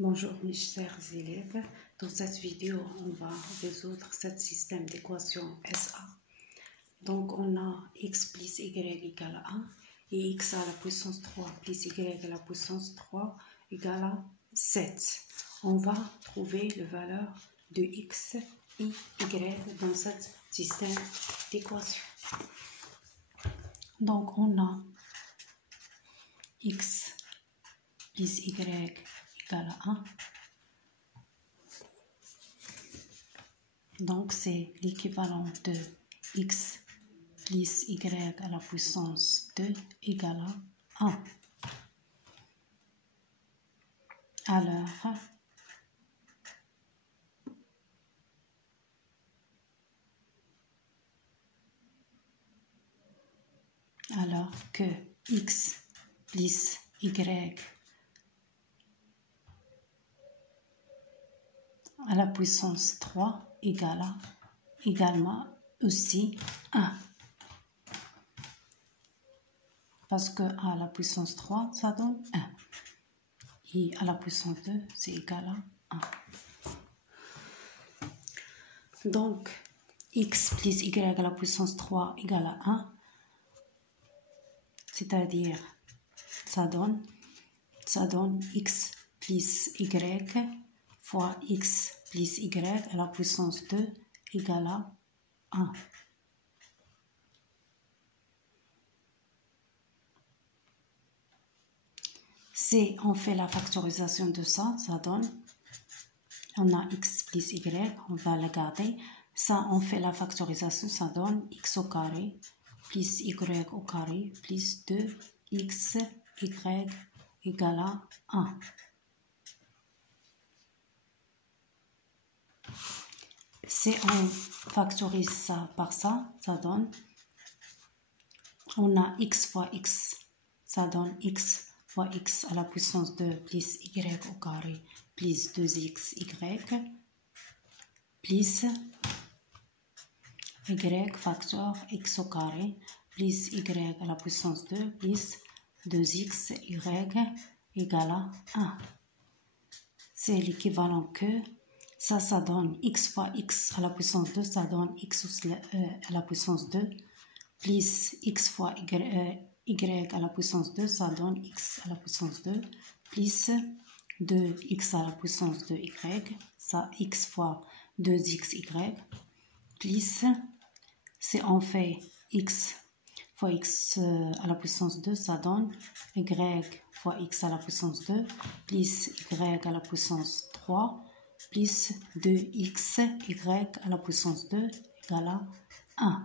Bonjour mes chers élèves, dans cette vidéo on va résoudre ce système d'équation SA. Donc on a x plus y égale à 1 et x à la puissance 3 plus y à la puissance 3 égale à 7. On va trouver la valeur de x et y dans ce système d'équation. Donc on a x plus y égale à 1. Donc c'est l'équivalent de x plus y à la puissance 2 égale à 1. Alors que x plus y à la puissance 3 égale à également aussi 1. Parce que à la puissance 3, ça donne 1. Et à la puissance 2, c'est égal à 1. Donc, x plus y à la puissance 3 égale à 1. C'est-à-dire, ça donne x plus y fois x plus y à la puissance 2 égale à 1. Si on fait la factorisation de ça, ça donne, on a x plus y, on va le garder. Ça, on fait la factorisation, ça donne x au carré plus y au carré plus 2xy égale à 1. Si on factorise ça par ça, ça donne, on a x fois x, ça donne x fois x à la puissance 2 plus y au carré plus 2xy plus y facteur x au carré plus y à la puissance 2 plus 2xy égale à 1. C'est l'équivalent que ça donne x fois x à la puissance 2, ça donne x à la puissance 2 plus x fois y à la puissance 2, ça donne x à la puissance 2 plus 2x à la puissance 2y, ça x fois 2xy plus, si on fait x fois x à la puissance 2, ça donne y fois x à la puissance 2 plus y à la puissance 3 plus 2xy à la puissance 2 égale à 1.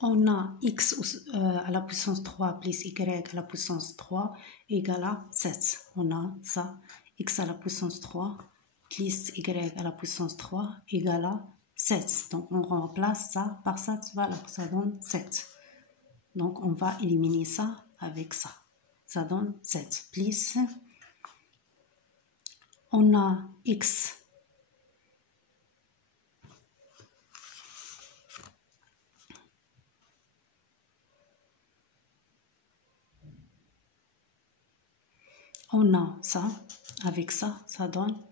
On a x à la puissance 3 plus y à la puissance 3 égale à 7. On a ça, x à la puissance 3 plus y à la puissance 3 égale à 7. Donc on remplace ça par cette valeur, ça donne 7. Donc on va éliminer ça avec ça. Ça donne 7 plus, on a x on a ça, avec ça, ça donne,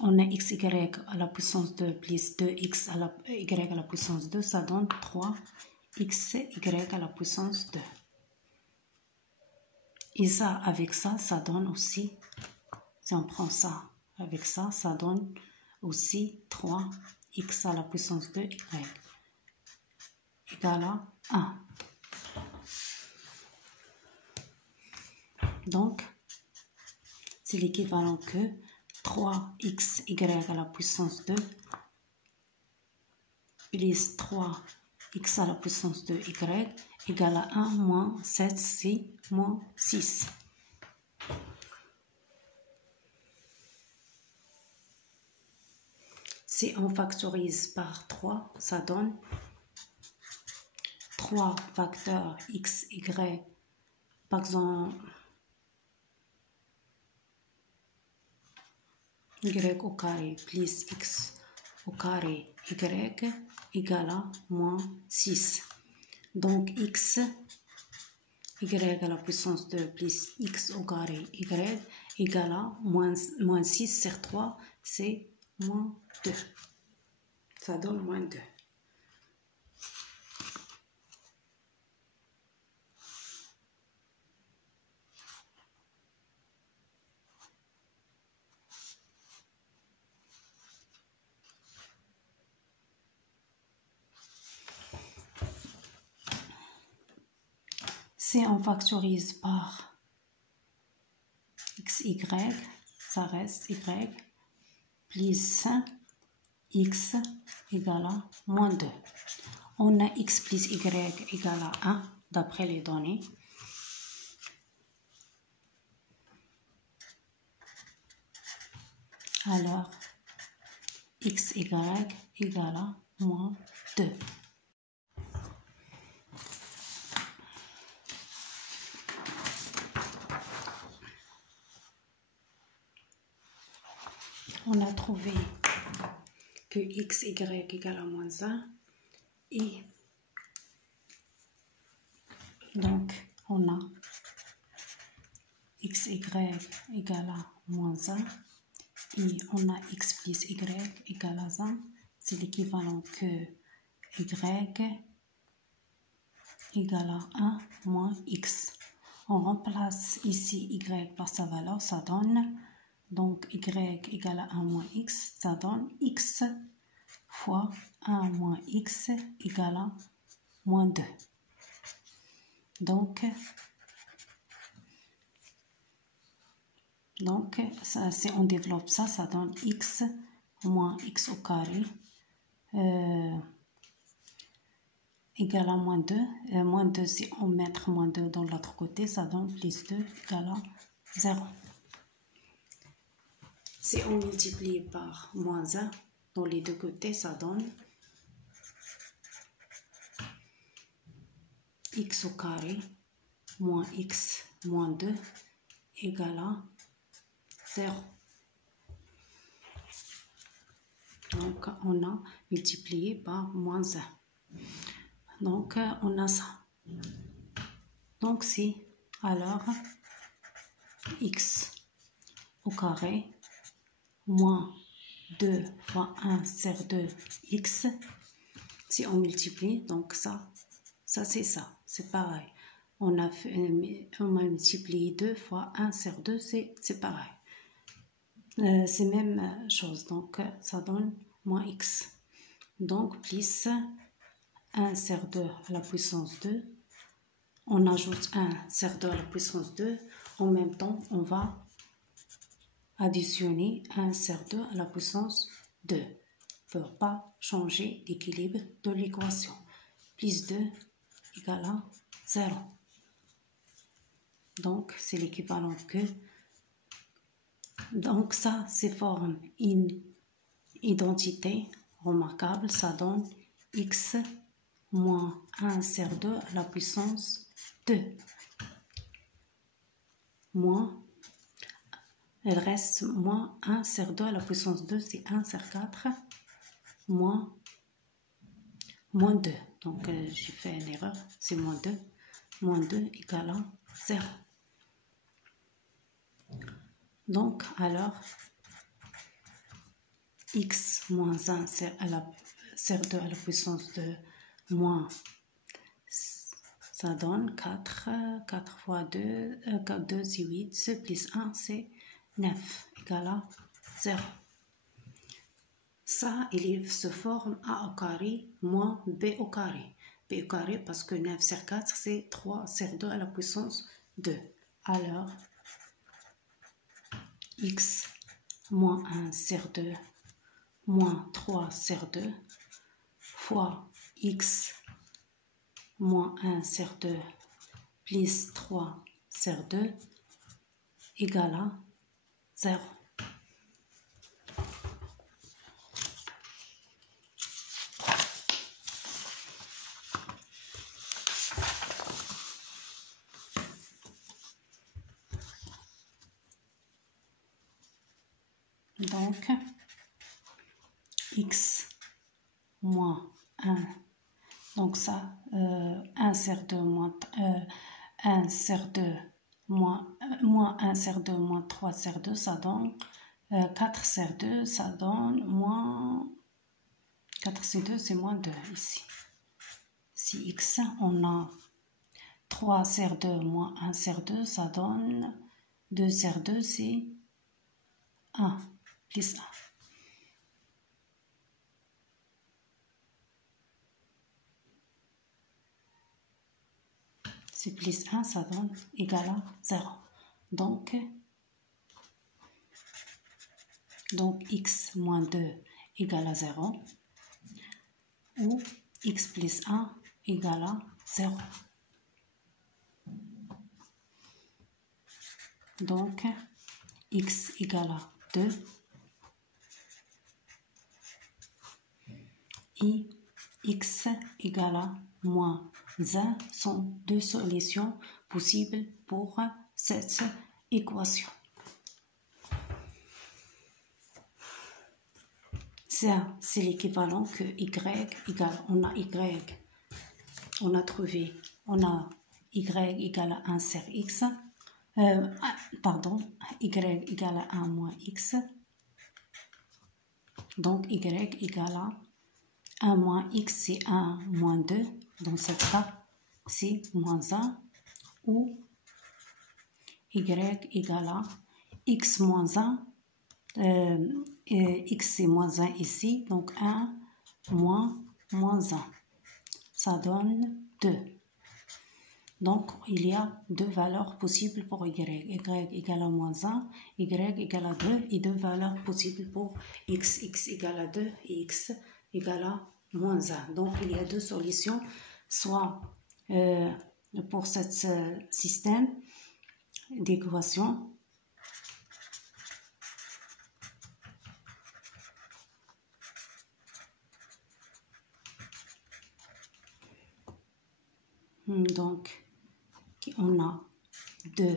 on a x, y à la puissance 2 plus 2x à la y à la puissance 2, ça donne 3x, y à la puissance 2. Et ça, avec ça, ça donne aussi, si on prend ça avec ça, ça donne aussi 3x à la puissance 2, y égale à 1. Donc, c'est l'équivalent que 3xy à la puissance 2 plus 3x à la puissance 2y égale à 1 moins 7, c'est moins 6. Si on factorise par 3, ça donne 3 facteurs x, y, par exemple, y au carré plus x au carré y égale à moins 6. Donc x y à la puissance 2 plus x au carré y égale à moins 6 sur 3, c'est moins 2. Ça donne moins 2. Si on factorise par xy, ça reste y, plus x égale à moins 2. On a x plus y égale à 1, d'après les données. Alors, xy égale à moins 2. On a trouvé que xy égale à moins 1 et donc on a xy égale à moins 1 et on a x plus y égale à 1. C'est l'équivalent que y égale à 1 moins x. On remplace ici y par sa valeur, ça donne donc y égale à 1 moins x, ça donne x fois 1 moins x égale à moins 2. Donc ça, si on développe ça, ça donne x moins x au carré égale à moins 2. Moins 2, si on met moins 2 dans l'autre côté, ça donne plus 2 égale à 0. Si on multiplie par moins 1 dans les deux côtés, ça donne x au carré moins x moins 2 égale à 0. Donc, on a multiplié par moins 1. Donc, on a ça. Donc, si, alors, x au carré moins 2 fois 1 sur 2 x, si on multiplie, donc ça c'est ça, c'est pareil. On a multiplié 2 fois 1 sur 2, c'est pareil. C'est même chose, donc ça donne moins x. Donc plus 1 sur 2 à la puissance 2. On ajoute 1 sur 2 à la puissance 2. En même temps, on va additionner 1 sur 2 à la puissance 2 pour pas changer l'équilibre de l'équation. Plus 2 égale à 0. Donc, c'est l'équivalent que... Donc, ça, c'est forme une identité remarquable. Ça donne x moins 1 sur 2 à la puissance 2. Moins, il reste moins 1 sur 2 à la puissance 2, c'est 1 sur 4, moins 2. Donc, j'ai fait une erreur, c'est moins 2. Moins 2 égale à 0. Donc, alors, x moins 1 sur 2 à la puissance de moins, ça donne 4. 4 fois 2, 2 c'est 8, plus 1 c'est 9, égale à 0. Ça, il se forme a au carré moins b au carré. B au carré parce que 9 sur 4 c'est 3 sur 2 à la puissance 2. Alors, x moins 1 sur 2 moins 3 sur 2 fois x moins 1 sur 2 plus 3 sur 2 égale à 0. Donc, x moins 1, donc ça, 1 sur 2 moins 1 sur 2 moins 1 sur 2 moins 3 sur 2, ça donne 4 sur 2, ça donne moins 4 sur 2, c'est moins 2 ici. Si x, on a 3 sur 2 moins 1 sur 2, ça donne 2 sur 2, c'est 1 plus 1. C'est plus 1, ça donne égal à 0. Donc x moins 2 égale à 0 ou x plus 1 égale à 0. Donc x égale à 2 et x égale à moins 1 sont deux solutions possibles pour cette équation. Ça, c'est l'équivalent que y égale, on a y, on a trouvé, on a y égale à 1 sur x, pardon, y égale à 1 moins x, donc y égale à 1 moins x, c'est 1 moins 2, dans ce cas, c'est moins 1, ou y égale à x moins 1, x c'est moins 1 ici, donc 1 moins 1, ça donne 2. Donc il y a deux valeurs possibles pour y égale à moins 1, y égale à 2, et deux valeurs possibles pour x égale à 2 et x égale à moins 1. Donc il y a deux solutions, soit pour ce système d'équation, donc on a 2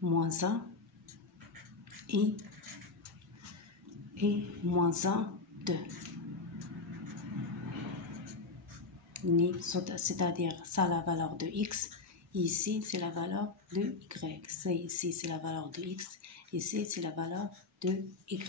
moins 1 et moins 1, 2. C'est-à-dire ça la valeur de x, ici c'est la valeur de y, ici c'est la valeur de x, ici c'est la valeur de y.